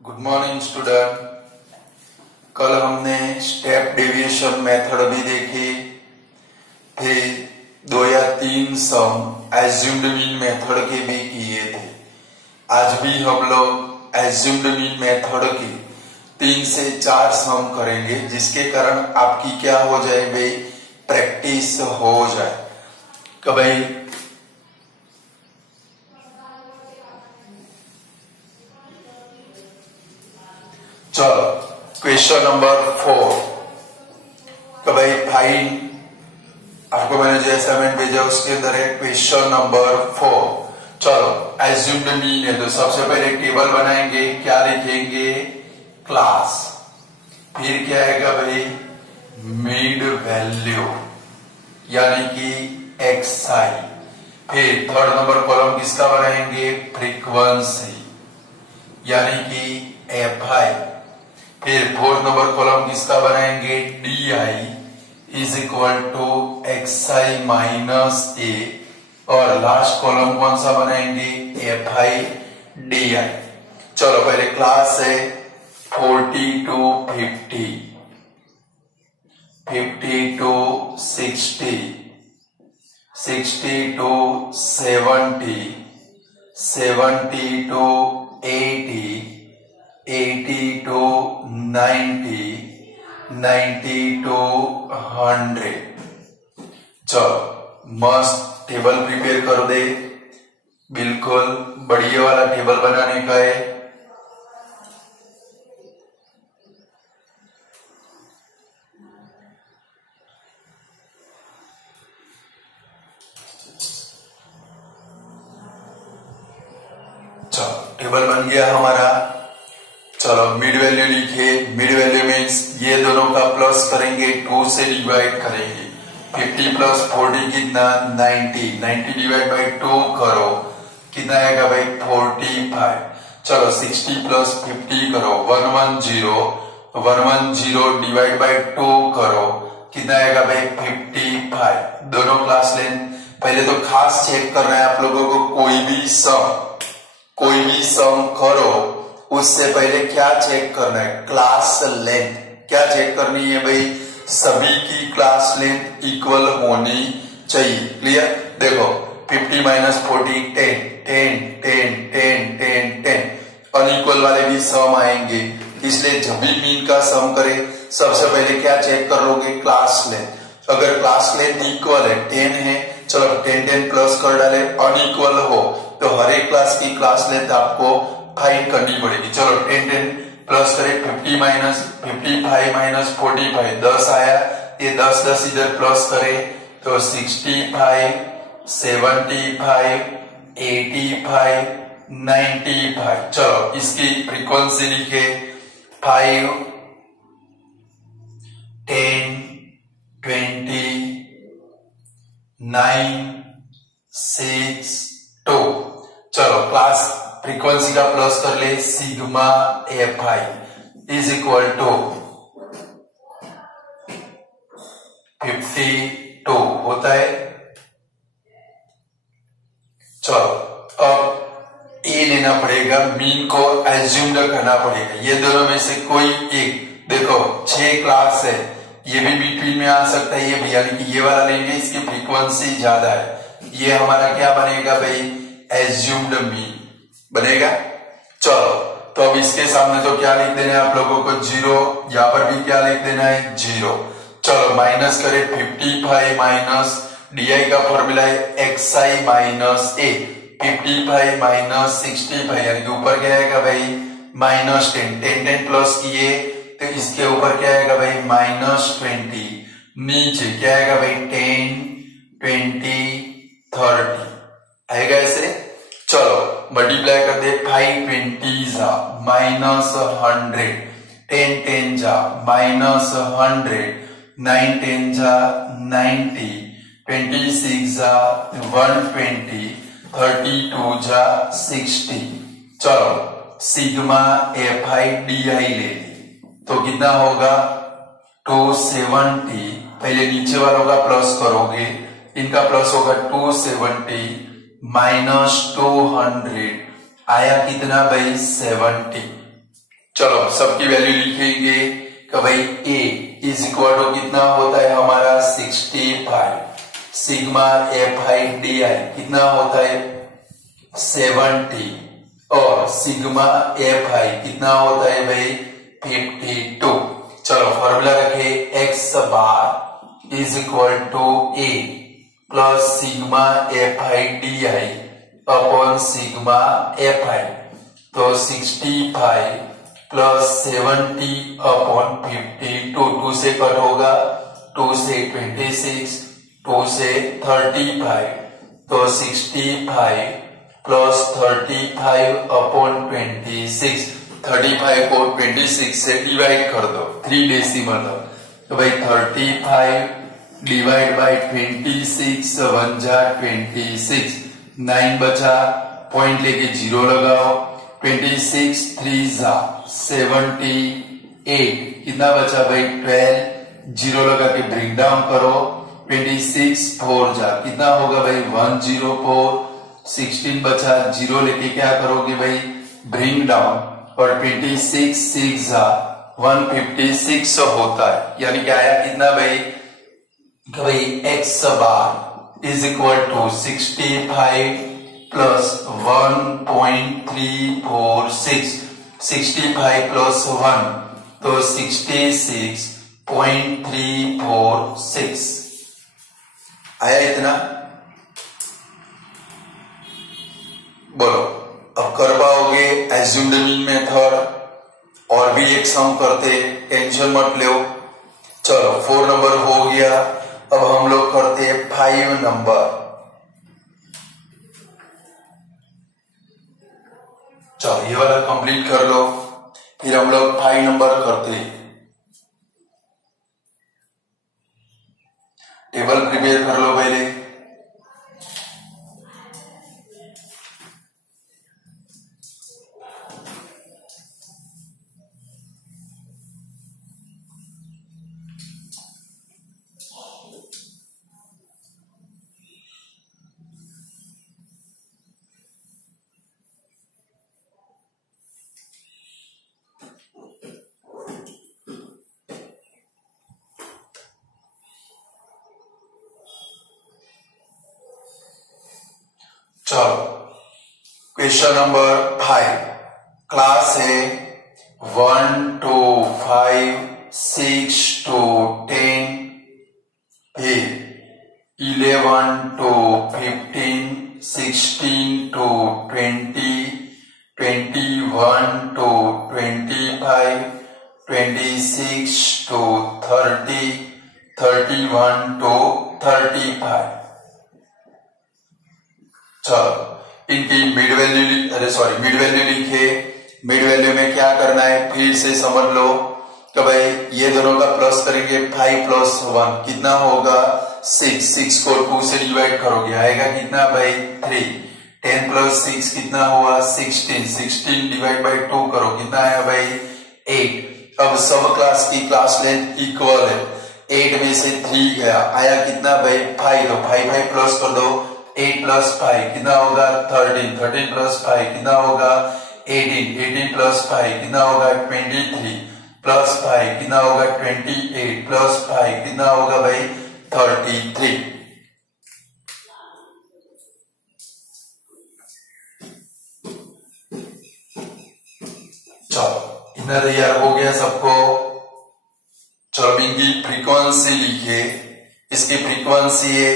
Good morning student. कल हमने step deviation method भी देखी, फिर 2 या 3 सम एज्यूम्ड मीन मेथड के भी किए थे। आज भी हम लोग एज्यूम्ड मीन मेथड के 3 से 4 सम करेंगे, जिसके कारण आपकी क्या हो जाए भाई, प्रैक्टिस हो जाए। कि भाई चलो क्वेश्चन नंबर 4 कि भाई फाइंड, आपको मैंने जो असाइनमेंट भेजा उसके अंदर है क्वेश्चन नंबर 4। चलो एज्यूम्ड मीन है तो सबसे पहले टेबल बनाएंगे। क्या लिखेंगे? क्लास, फिर क्या आएगा भाई, मिड वैल्यू यानी कि xi, फिर थर्ड नंबर कॉलम किसका बनाएंगे, फ्रीक्वेंसी यानी कि fi, फिर फोर्थ नंबर कॉलम किसका बनाएंगे, di is equal to xi minus A, और लास्ट कॉलम कौन सा बनाएंगे, fi di। चलो पहले क्लास है 40 to 50, 50 to 60, 60 to 70, 70 to 80, 80 to 90, 90 to 100। चलो मस्त टेबल प्रिपेयर कर दे, बिल्कुल बढ़िया वाला टेबल बनाने का है। चलो टेबल बन गया हमारा। चलो मिड वैल्यू लिखे। मिड वैल्यू मीन्स ये दोनों का प्लस करेंगे, 2 से डिवाइड करेंगे। 50 प्लस 40 कितना, 90, 90 डिवाइड बाई 2 करो, कितना आएगा भाई, 45। चलो 60 प्लस 50 करो, 110, 110 डिवाइड बाई 2 करो, कितना आएगा भाई, 55। दोनों क्लास लेंथ पहले तो खास चेक कर रहे हैं आप लोगों को, कोई भी सम करो उससे पहले क्या चेक करना है, क्लास लेंथ। क्या चेक करनी है भाई, सभी की क्लास लेंथ इक्वल होनी चाहिए। क्लियर? देखो 50 माइनस 40 10, 10, 10, 10, 10, 10। अनइक्वल वाले भी सम आएंगे, इसलिए जब भी मीन का सम करे सबसे पहले क्या चेक करोगे, क्लास लेंथ। अगर क्लास लेंथ इक्वल है, 10 है, चलो 10 10 प्लस कर डाले। अनइक्वल हो तो हर एक क्लास की क्लास लेंथ आपको फाइंड करनी पड़ेगी। चलो 10 10 प्लस करें, 50 माइनस 55 माइनस 45, 10 आया, ये 10 10 इधर प्लस करें तो 65, 75, 85, 95। चलो इसकी फ्रीक्वेंसी लिखे, 5, 10, 20, 9, 6, 2। चलो क्लास फ्रीक्वेंसी का प्लस कर ले, sigma fi is equal to 52 होता है। चलो अब ए लेना पड़ेगा, मीन को एज्यूम्ड करना पड़ेगा। ये दोनों में से कोई एक, देखो 6 क्लास है, ये भी बिटवीन में आ सकता है, ये भी, यानी कि ये वाला लेंगे, इसकी फ्रीक्वेंसी ज्यादा है। ये हमारा क्या बनेगा भाई, एज्यूम्ड मीन बनेगा। चलो तो अब इसके सामने तो क्या लिख देना है आप लोगों को, 0। यहां पर भी क्या लिख देना है, 0। चलो माइनस करें, 55 माइनस डी का फॉर्मूला है xi माइनस ए, 55 माइनस 65, यानी कि ऊपर क्या आएगा भाई, माइनस 10, 10 10 प्लस किए तो इसके ऊपर क्या आएगा भाई, माइनस 20। नीचे क्या आएगा भाई, 10, 20, 30 आएगा ऐसे। चलो मल्टीप्लाई कर दे, 5 20 जा माइनस 100, 10 10 जा माइनस 100, 9 10 जा 90, 26 जा 120, 32 जा 60। चलो सिग्मा fi di ले ली तो कितना होगा, 270। पहले नीचे वालों का प्लस करोगे, इनका प्लस होगा 270 माइनस 200 आया कितना भाई, 70। चलो सबकी वैल्यू लिखेंगे कि भाई ए इज इक्वल टू कितना होता है हमारा 65 सिग्मा एफ आई डी आई कितना होता है 70 और सिग्मा एफ आई कितना होता है भाई 52। चलो फॉर्मूला रखे X bar is equal to A plus sigma F I D I upon sigma F I. तो 65 प्लस 70 अपॉन 52, 2 से कट होगा, 2 से 26, 2 से 35, तो 65 प्लस 35 अपॉन 26, 35 को 26 से डिवाइड कर दो, 3 डेसिमल दो, तो भाई 35 डिवाइड बाय 26 1 जा 26, 9 बचा, पॉइंट लेके 0 लगाओ, 26 3 जा 78, कितना बचा भाई 12, 0 लगा के ब्रिंग डाउन करो, 26 4 जा कितना होगा भाई 104, 16 बचा, 0 लेके क्या करोगे भाई ब्रिंग डाउन, और 26 6 जा 156 होता है, यानी क्या आया कितना भाई X bar is equal to 65 plus 1.346, 65 plus 1 तो 66.346 आया इतना। बोलो अब कर पाओगे एज्यूम्ड मीन मेथड, और भी एक सम करते, टेंशन मत लो। चलो 4 नंबर हो गया, अब हम लोग करते 5 नंबर। चलो ये वाला कंप्लीट कर लो, फिर हम लोग 5 नंबर करते हैं। टेबल प्रिपेयर कर लो पहले। चलो क्वेश्चन नंबर 5, क्लास है 1 to 5, 6 to 10, फिर 11 to 15, 16 to 20, 21 to 25, 26 to 30, 31 to 35। चलो इनकी मिड वैल्यू लिखे। मिड वैल्यू में क्या करना है फिर से समझ लो कि भाई ये दोनों का प्लस करेंगे, 5 प्लस 1 कितना होगा 6, 6 को 2 से डिवाइड करोगे आएगा कितना भाई 3, 10 प्लस 6 कितना हुआ 16, 16 डिवाइड बाई 2 करो कितना आया भाई 8। अब सब क्लास की क्लास लेंथ इक्वल है, 8 में से 3 गया आया कितना भाई 5, तो 5 प्लस कर दो, 8 प्लस 5 कितना होगा 13, 13 प्लस 5 कितना होगा 18, 18 प्लस 5 कितना होगा 23, प्लस 5 कितना होगा 28, प्लस 5 कितना होगा भाई 33। चलो इतना तैयार हो गया सबको। चलो इनकी फ्रीक्वेंसी लिखिए, इसकी फ्रीक्वेंसी है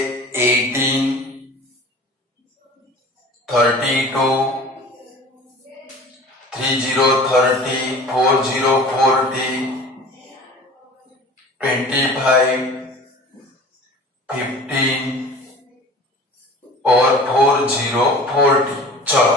18, 32, 30 30, 40 40, 25, 15 और 40 40। चलो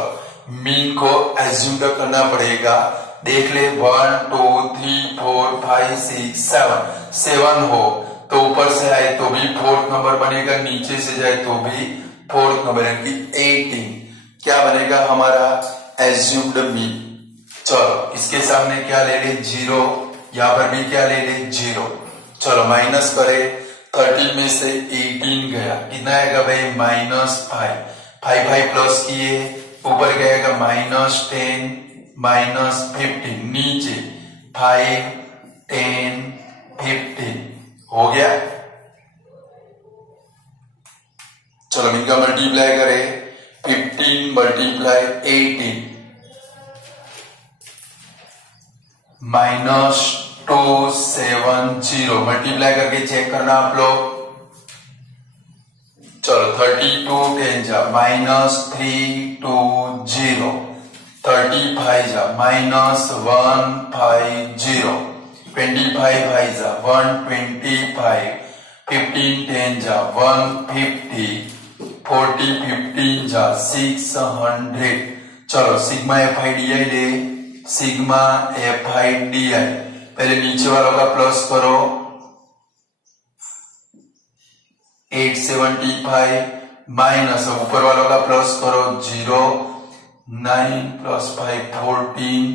मीन को एज्यूम करना पड़ेगा, देख ले 1 2 3 4 5 6 7, 7 हो तो ऊपर से आए तो भी 4th नंबर बनेगा, नीचे से जाए तो भी 4th नंबर यानी 18 क्या बनेगा हमारा एज्यूम्ड मीन। चलो इसके सामने क्या ले ले 0, यहां पर भी क्या ले ले 0। चलो माइनस करे, 13 में से 18 गया कितना आएगा भाई -5, 5 प्लस किए ऊपर गएगा -10, माइनस 15 नीचे 5 10 15 हो गया। चलो इनका मल्टीप्लाई करें, 15 मल्टीप्लाई 18 माइनस 270 मल्टीप्लाई करके चेक करना आप लोग। चलो 32 10 जा माइनस 320, 35 जा माइनस 150, 25 5 जा 125, 15 10 जा 150, 40 15 जा 600। चलो sigma F I D I ले, sigma F I D I पहले नीचे वालों का प्लस करो, 875 माइनस ऊपर वालों का प्लस करो 0, 9 प्लस 5 14,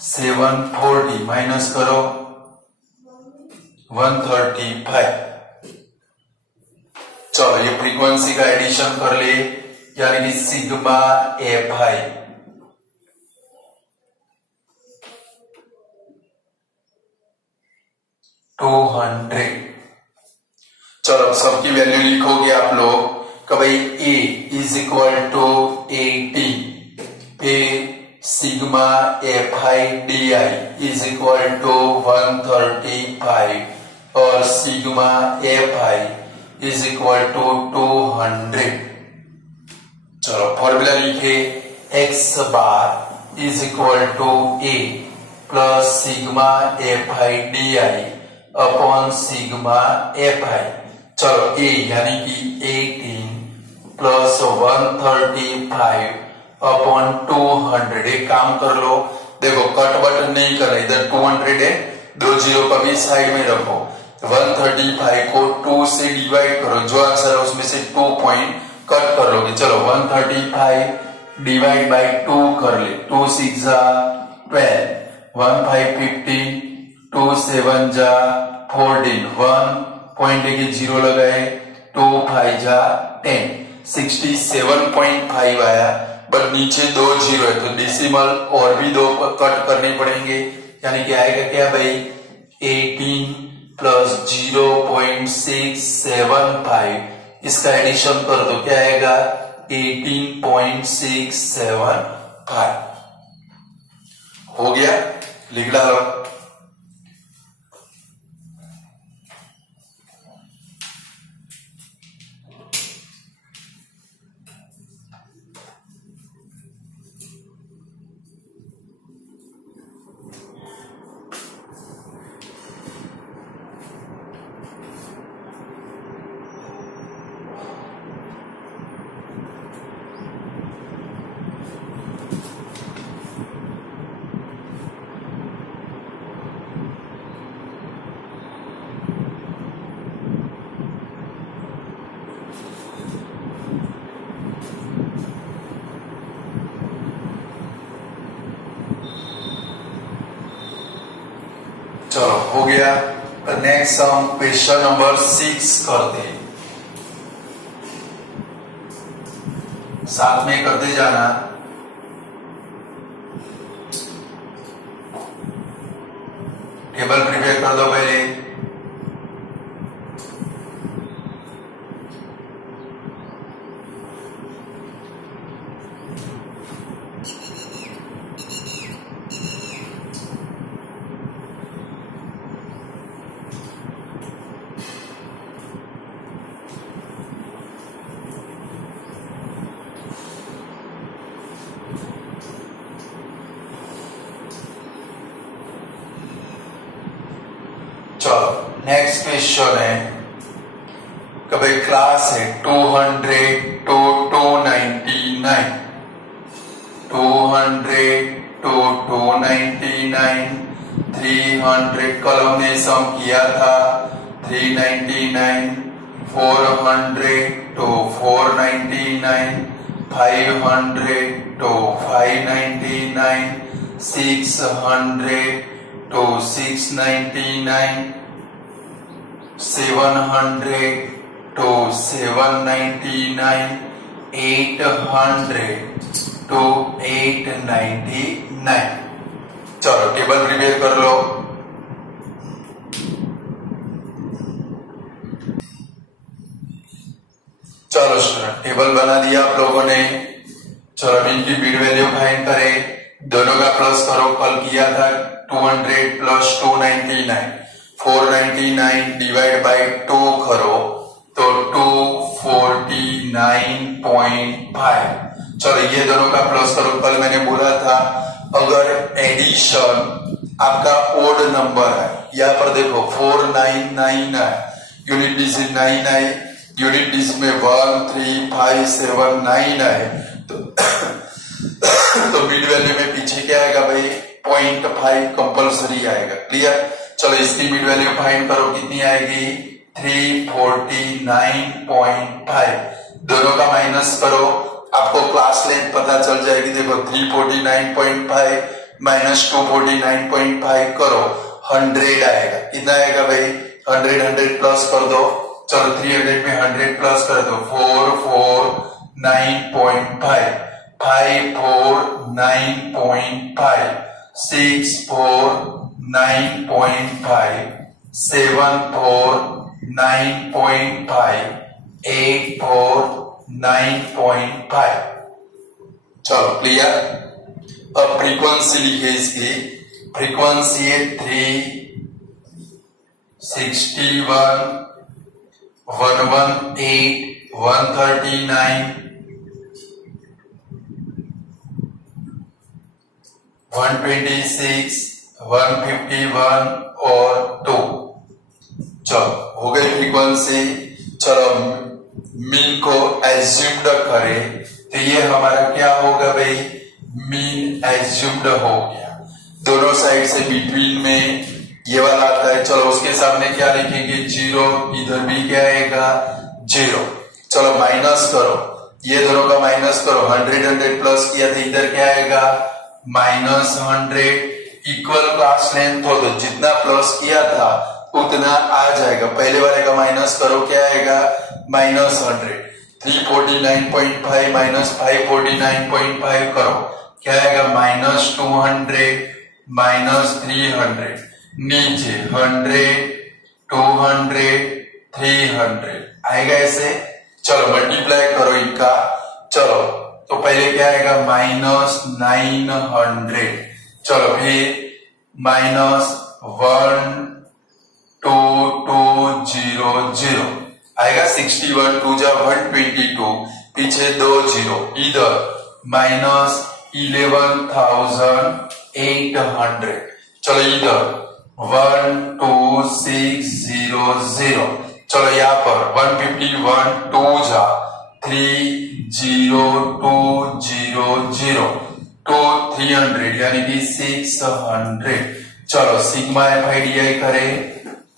740 माइनस करो 135। चलो ये फ्रीक्वेंसी का एडिशन कर ले, यानी कि सिग्मा एफ आई 200। चलो सबकी वैल्यू लिखोगे आप लोग कि भाई a इज इक्वल टू 18, पे sigma F I D I is equal to 135 और sigma F I is equal to 200। चलो फॉर्मूला लिखे, x bar is equal to a plus sigma F I D I upon sigma F I. चलो a यानी कि 18 plus 135 upon 200। एक काम कर लो, देखो कट बटन नहीं कर रहे, इधर 200 है, 2 जीरो का भी साइड में रखो, 135 को 2 से डिवाइड करो, जो आंसर है उसमें से 2 पॉइंट कट कर लोगे। चलो 135 डिवाइड बाई 2 कर ले, 2 6 जा 12, 1 5 15, 2 7 जा 14, 1 पॉइंट लेके 0 लगाए, 2 5 जा 10, 67.5 आया, बट नीचे 2 जीरो है तो डेसिमल और भी 2 कट करने पड़ेंगे, यानी कि आएगा क्या भाई 18 प्लस 0.675, इसका एडिशन कर दो क्या आएगा 18.675। हो गया, लिख डालो। चलो हो गया। नेक्स्ट हम क्वेश्चन नंबर 6 करते हैं, साथ में करते जाना। टेबल प्रिपेयर कर दो पहले। चलो नेक्स्ट क्वेश्चन है कि भाई क्लास है 200 to 299, 200 to 299, 300 कल हमने सम किया था 399, 400 to 499, 500 to 599, 600 to 699, 700 to 799, 800 to 899। चलो टेबल प्रिपेयर कर लो। चलो स्टूडेंट टेबल बना दिया आप लोगों ने। चलो अब इनकी मिड वैल्यू फाइंड करें। दोनों का प्लस करो, कल किया था 200 प्लस 299, 499 डिवाइड बाई 2 करो तो 249.5। चलो ये दोनों का प्लस करो। कल मैंने बोला था अगर एडिशन आपका ओड नंबर है, यहाँ पर देखो 499 है, यूनिट डिजिट 9 है, यूनिट डिजिट में 1 3 5 7 9 है, तो मिड वैल्यू में पीछे क्या आएगा भाई 0.5 कंपल्सरी आएगा। क्लियर। चलो इसकी मिड वैल्यू फाइंड करो, कितनी आएगी 349.5। दोनों का माइनस करो, आपको क्लास लेंथ पता चल जाएगी। देखो 349.5 माइनस 249.5 करो 100 आएगा। कितना आएगा भाई 100 प्लस कर दो। चलो 300 में 100 प्लस कर दो 449.5, 549.5, 649.5, 749.5, 849.5। चलो क्लियर। अब फ्रीक्वेंसी लिखे इसकी। फ्रीक्वेंसी है 361, 118, 139, 126, 151 और 2। चलो हो गई फ्रीक्वेंसी। चलो मीन को एज्यूम्ड करें तो ये हमारा क्या होगा भाई मीन एज्यूम्ड हो गया। दोनों साइड से बिटवीन में ये वाला आता है। चलो उसके सामने क्या लिखेंगे 0, इधर भी क्या आएगा 0। चलो माइनस करो, ये दोनों का माइनस करो। 100 प्लस किया तो इधर क्या आएगा -100। इक्वल क्लास लेंथ हो तो जितना प्लस किया था उतना आ जाएगा। पहले वाले का माइनस करो, क्या आएगा -100। 349.5 माइनस 549.5 करो, क्या आएगा -200 माइनस 300। नीचे 100, 200, 300 आएगा ऐसे। चलो मल्टीप्लाई करो इनका। चलो तो पहले क्या आएगा -900। चलो फिर -12200 आएगा। 61 2 जा 122, पीछे 2 0, इधर -11,800। चलो इधर 12600। चलो यहाँ पर 151 2 जा 30200, 300 यानी कि 600। चलो सिग्मा FIDI करें।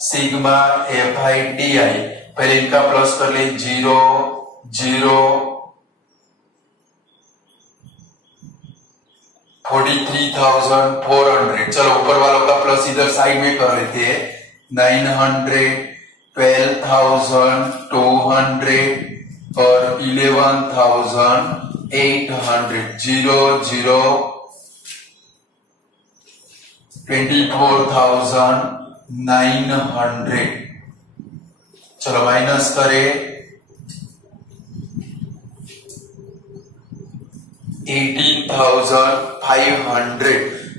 सिग्मा FIDI पहले इनका प्लस कर ले 0 0 43,400। चलो ऊपर वालों का प्लस इधर साइड में कर लेते हैं। 900, 12,200 और 11,800। 0 0 24,900। चलो माइनस करें 18,500।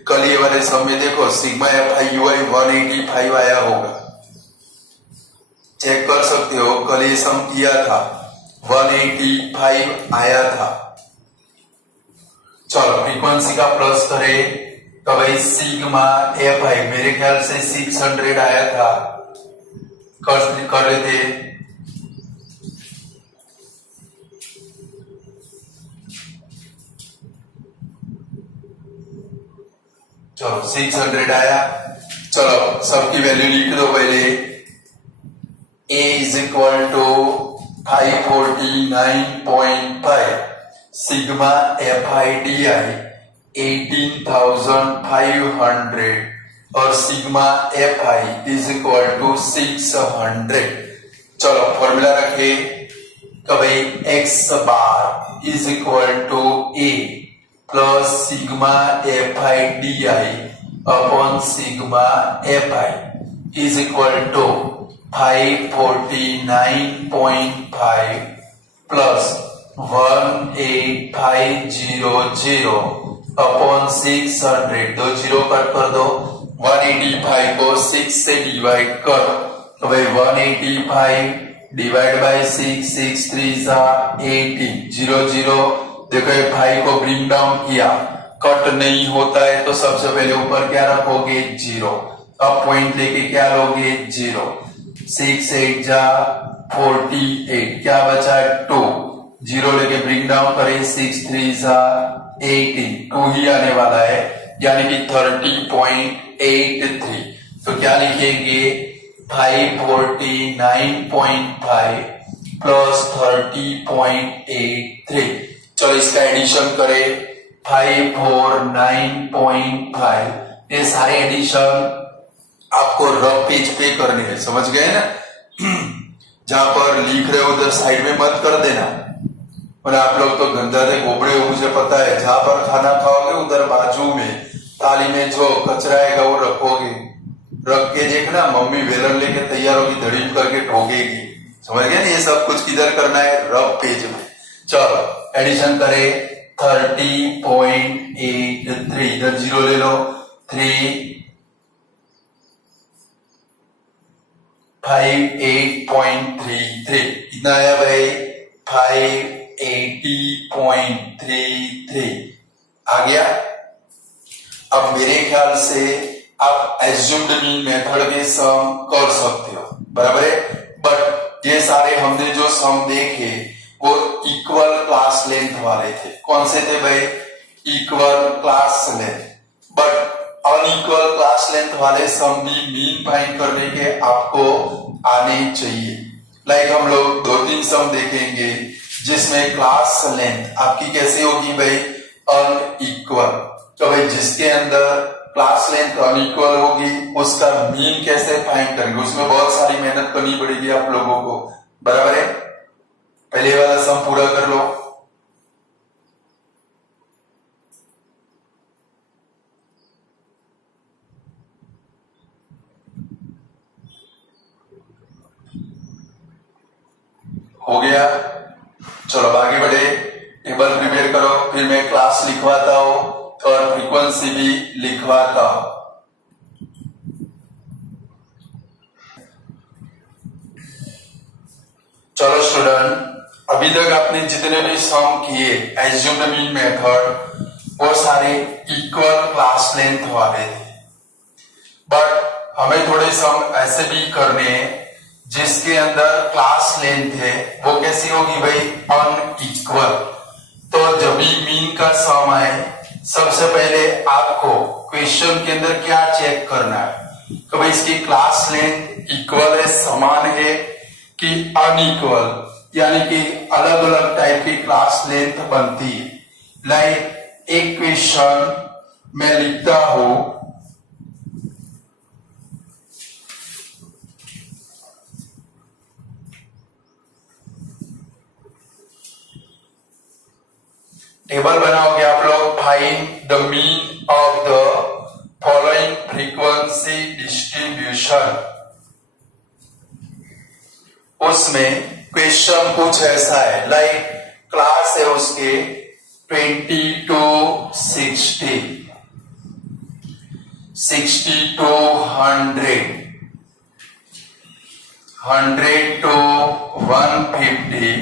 कल ये वाले सम में देखो सिग्मा FIUI 185 आया होगा, चेक कर सकते हो। कल ये सम किया था 185 आया था। चलो फ्रीक्वेंसी का प्लस करें तो भाई सिग्मा FI मेरे ख्याल से 600 आया था। कर रहे थे। चलो 600 आया। चलो सबकी वैल्यू लिख दो पहले। A is equal to 549.5, sigma FIDI 18,500 और sigma FI is equal to 600। चलो फॉर्मूला रखे तो भाई x bar is equal to A plus sigma F I D I upon sigma F I is equal to 549.5 plus 18500 upon 600, दो zero cut कर दो, 185 को 6 से डिवाइड कर, तो भाई 185 डिवाइड बाय 6, 6 3 18, 0 0, देखो 5 को ब्रिंग डाउन किया, कट नहीं होता है तो सबसे पहले ऊपर क्या रखोगे 0, अब पॉइंट लेके क्या लोगे 0, 6 8 जा 48, क्या बचा 2, 0 लेके ब्रिंग डाउन करें, 6 3 जा 18, 2 ही आने वाला है, यानी कि 30.83, तो क्या लिखेंगे 549.5 प्लस 30.83। चलो इसका एडिशन करें, 549.5, ये सारे एडिशन आपको रफ पेज पे करने हैं, समझ गए ना। जहां पर लिख रहे हो उधर साइड में मत कर देना, और आप लोग तो गंदा थे गोबड़े हो, मुझे पता है। जहां पर खाना खाओगे उधर बाजू में थाली में जो कचरा आएगा वो रखोगे, रख के देखना मम्मी वेलन लेके तैयार होगी, धड़ीम करके ठोकेगी, समझ गए ना। ये सब कुछ किधर करना है, रफ पेज में। चलो एडिशन करें, 30.83, इधर 0 ले लो, 58.33, इतना आया भाई 580.33 आ गया। अब मेरे ख्याल से आप एज्यूम्ड मीन मेथड में सम कर सकते हो, बराबर है। बट ये सारे हमने जो सम देखे वो इक्वल क्लास लेंथ वाले थे। कौन से थे भाई, equal class length. But unequal class length वाले सम भी मीन फाइंड करने के आपको आने चाहिए। लाइक हम लोग 2-3 सम देखेंगे जिसमें क्लास लेंथ आपकी कैसे होगी भाई, अनइक्वल। तो भाई जिसके अंदर क्लास लेंथ अनइक्वल होगी उसका मीन कैसे फाइंड करेंगे, उसमें बहुत सारी मेहनत करनी पड़ेगी आप लोगों को, बराबर है। पहले वाला सम पूरा कर लो। हो गया, चलो आगे बढ़े, टेबल प्रिपेयर करो, फिर मैं क्लास लिखवाता हूं और फ्रीक्वेंसी भी लिखवाता हूं। चलो स्टूडेंट, अभी तक आपने जितने भी सम किए एज्यूम्ड मीन मेथड वो सारे इक्वल क्लास लेंथ वाले थे। बट हमें थोड़े सम ऐसे भी करने हैं जिसके अंदर क्लास लेंथ है वो कैसी होगी भाई, अनइक्वल। तो जब भी मीन का सम आए सबसे पहले आपको क्वेश्चन के अंदर क्या चेक करना है कि भाई इसकी क्लास लेंथ इक्वल है, समान है कि अनइक्वल, यानी कि अलग अलग टाइप की क्लास लेंथ बनती है। लाइक एक क्वेश्चन मैं लिखता हूं, टेबल बनाओगे आप लोग, find the mean of the following frequency distribution. उसमें क्वेश्चन कुछ ऐसा है, लाइक क्लास है उसके 20 to 60, 60 to 100, 100 to 150,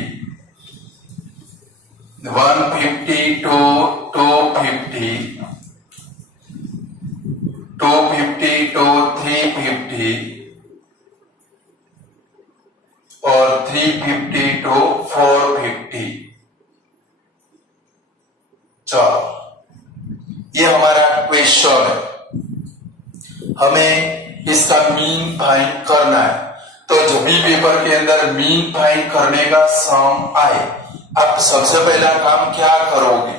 150 to 250, 250 to 350 और 350 to 450। चलो ये हमारा क्वेश्चन है, हमें इसका मीन फाइंड करना है। तो जब भी पेपर के अंदर मीन फाइंड करने का सम आए, आप सबसे पहला काम क्या करोगे,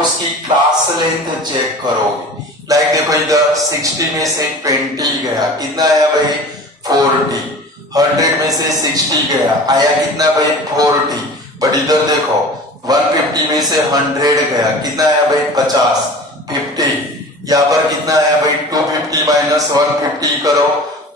उसकी क्लास लेंथ चेक करोगे। लाइक देखो इधर 60 में से 20 गया, कितना आया भाई 40, 100 में से 60 गया, आया कितना भाई 40। बट इधर देखो 150 में से 100 गया, कितना आया भाई 50, 50। यहाँ पर कितना आया भाई 250 माइनस 150 करो,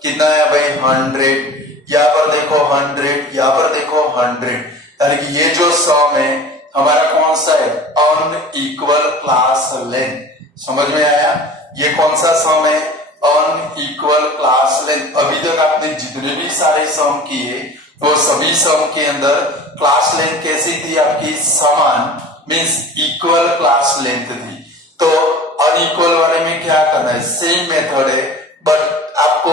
कितना आया भाई 100। यहाँ पर देखो 100, यहाँ पर देखो 100, यानी कि ये जो सम है हमारा कौन सा है, अनइक्वल क्लास लेंथ। समझ में आया, ये कौन सा सम है, अनइक्वल क्लास लेंथ। अभी तक आपने जितने भी सारे सम किए वो सभी सम के अंदर क्लास लेंथ कैसी थी आपकी, समान, मीन्स इक्वल क्लास लेंथ थी। तो अनइक्वल वाले में क्या करना है, सेम मेथड है, बट आपको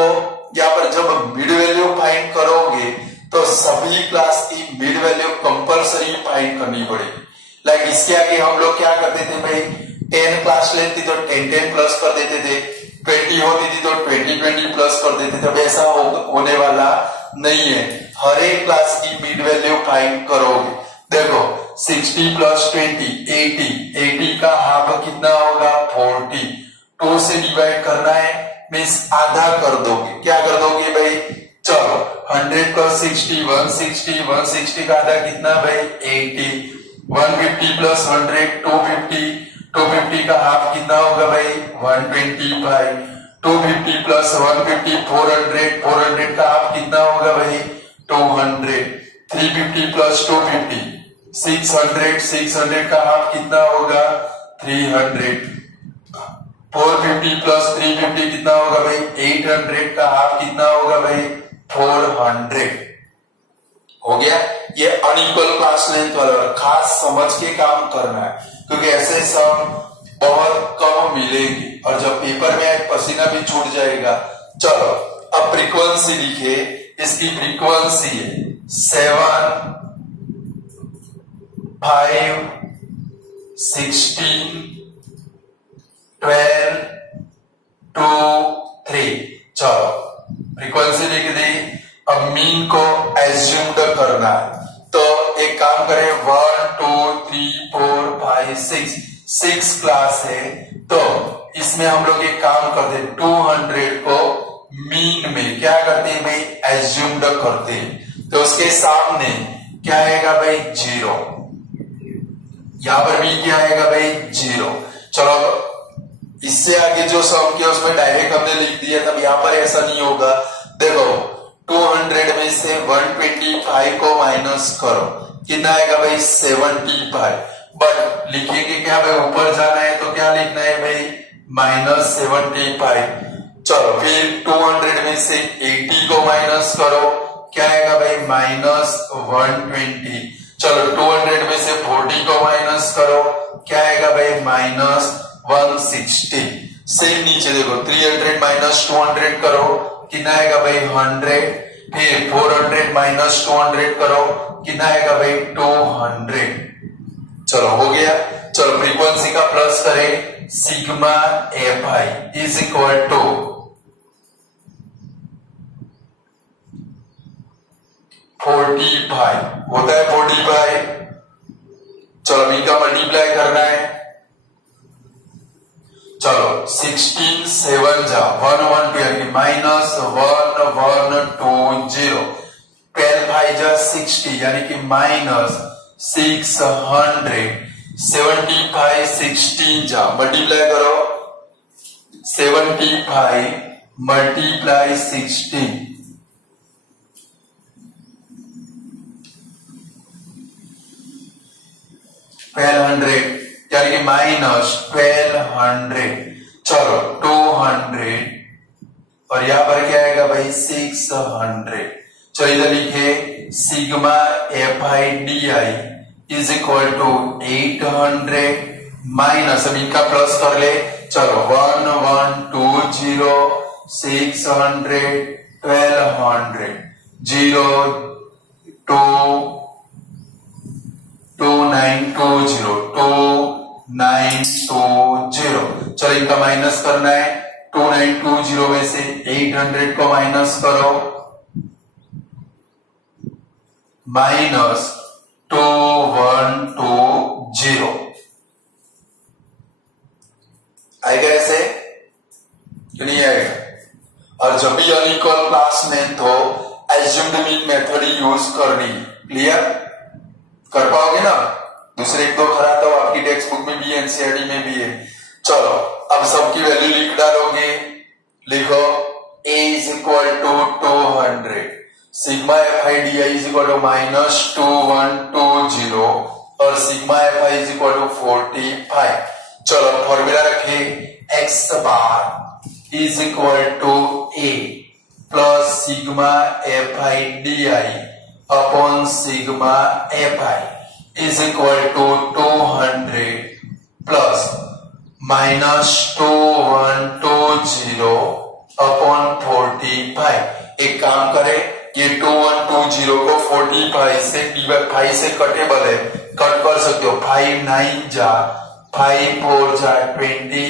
यहाँ पर जब मिड वैल्यू फाइंड करोगे तो सभी क्लास की मिड वैल्यू कंपलसरी फाइंड करनी पड़ेगी। लाइक इसके आगे हम लोग क्या करते थे भाई, 10 क्लास लेंथ थी तो 10 प्लस कर देते थे, 20 होती थी तो 20 प्लस कर देते थे। अब ऐसा होने वाला नहीं है, हर एक क्लास की मिड वैल्यू फाइंड करोगे। देखो 60 प्लस 20 80, 80 का हाफ कितना होगा 40, 2 से डिवाइड करना है, मीन्स आधा कर दोगे। क्या कर दोगे भाई, चलो 100 प्लस 60 160, 160 का आधा कितना भाई 80, 150 प्लस 100 250, 250 का हाफ कितना होगा भाई 125, 250 प्लस 150 400, 400 का हाफ कितना होगा भाई 200, 350 प्लस 250 600, 600 का हाफ कितना होगा 300, 450 प्लस 350 कितना होगा भाई 800, का हाफ कितना होगा भाई 400। हो गया, ये अनइक्वल क्लास लेंथ वाला, खास समझ के काम करना है क्योंकि ऐसे सम बहुत कम मिलेंगे और जब पेपर में पसीना भी छूट जाएगा। चलो अब फ्रीक्वेंसी लिखे, इसकी फ्रीक्वेंसी है 7 5 16 12 2 3। चलो फ्रीक्वेंसी लिख दी। अब मीन को एज्यूम्ड करना है, तो एक काम करें 1 2 3 4 5 6 क्लास है, तो इसमें हम लोग एक काम करते हैं 200 को मीन में क्या करते हैं भाई एज्यूम्ड करते हैं, तो उसके सामने क्या आएगा भाई 0, यहां पर भी क्या आएगा भाई 0। चलो इससे आगे जो सम किया उसमें डायरेक्ट हमने लिख दिया, तब यहाँ पर ऐसा नहीं होगा। देखो 200 में से 125 को माइनस करो, कितना आएगा भाई 75, बट लिखेंगे क्या भाई ऊपर जाना है तो क्या लिखना है भाई -75। चलो फिर 200 में से 80 को माइनस करो, क्या आएगा भाई -120। चलो 200 में से 40 को माइनस करो, क्या आएगा भाई -160। सेम नीचे देखो 300 माइनस 200 करो, कितना आएगा भाई 100, फिर 400 माइनस 200 करो, कितना आएगा भाई 200। चलो हो गया। चलो फ्रीक्वेंसी का प्लस करें, sigma F is equal to 45 होता है 45। चलो इनका मल्टीप्लाई करना है, चलो 16 7 जा 1 1 2 यानी -1 1 2 0, 12 5 जा 60 यानी कि -600, 75 16 जा मल्टीप्लाई करो, 75 मल्टीप्लाई 16 1200 यानी कि -1200। चलो 200 और यहां पर क्या आएगा भाई 600। चलो इधर लिखे sigma F I D I is equal to 800 minus, अब इनका प्लस कर ले, चलो 1 1 2 0 600 1200 0 2 2920 2920। चलो इनका माइनस करना है, 2920 में से 800 को माइनस करो, -2120 आएगा ऐसे क्यों नहीं आएगा। और जब भी अनइक्वल क्लास लेंथ हो एज्यूम्ड मीन मेथड यूज करनी। क्लियर कर पाओगे ना। दूसरे एक दो कराता हूं, आपकी टेक्स्ट बुक में भी है, एनसीईआरटी में भी है। चलो अब सबकी वैल्यू लिख डालोगे, लिखो a is equal to 200, sigma F I D I is equal to -2120 और sigma F I is equal to 45। चलो फॉर्मूला रखे, x bar is equal to a plus sigma F I D I upon sigma F I is equal to 200 plus -2120 upon 45। एक काम करें, ये 2120 को 45 से divide 5 से कटेबल है, कट कर सकते हो। 5 9 जा, 5 4 जा 20,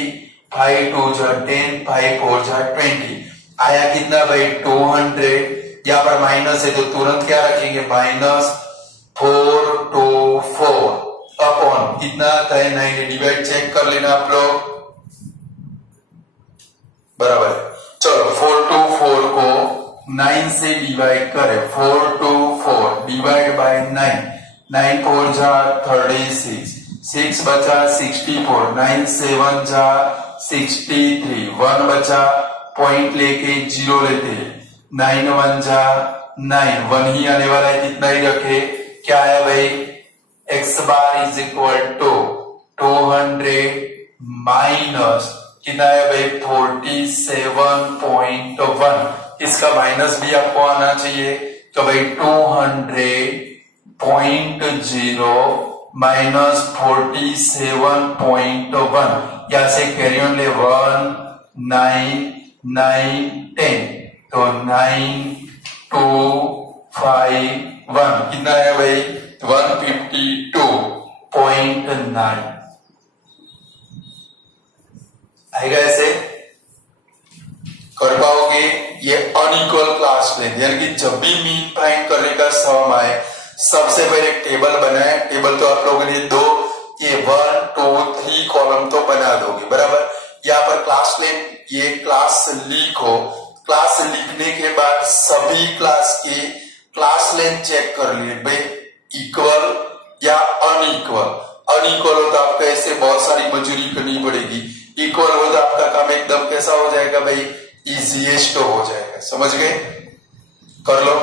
5 2 जा 10, 5 4 जा 20। आया कितना भाई 200। यहाँ पर माइनस है तो तुरंत क्या रखेंगे, -424 अपॉन कितना आता है 9। डिवाइड चेक कर लेना आप लोग, बराबर है। चलो 424 को 9 से डिवाइड करें, 424 डिवाइड बाय 9, 9 4 जा 36, 6 बचा 64, 9 7 जा 63, 1 बचा, पॉइंट लेके 0 लेते, 9 1 जा 9, 1 ही आने वाला है, कितना ही रखे। क्या है भाई, x bar is equal to 200 minus कितना है भाई 47.1। इसका माइनस भी आपको आना चाहिए, तो भाई 200.0 माइनस 47.1, यहां से कैरी ऑन ले 1 9 9 10, तो 9 2 5 1 कितना है भाई 152.9 आएगा। ऐसे कर पाओगे। ये अनइक्वल क्लास लेंथ, यानी कि जब भी मीन फाइंड करने का सम आए, सबसे पहले एक टेबल बनाए। टेबल तो आप लोगों ने दो, ये 1 2 3 कॉलम तो बना दोगे, बराबर। यहाँ पर क्लास लेंथ, ये क्लास लिखो। क्लास लिखने के बाद सभी क्लास की क्लास लेंथ चेक कर लिए भाई, इक्वल या अनइक्वल। अनइक्वल हो तो आपको ऐसे बहुत सारी मजूरी करनी पड़ेगी, इक्वल हो तो आपका काम एकदम कैसा हो जाएगा भाई, इजीएस्ट हो जाएगा। समझ गए, कर लो।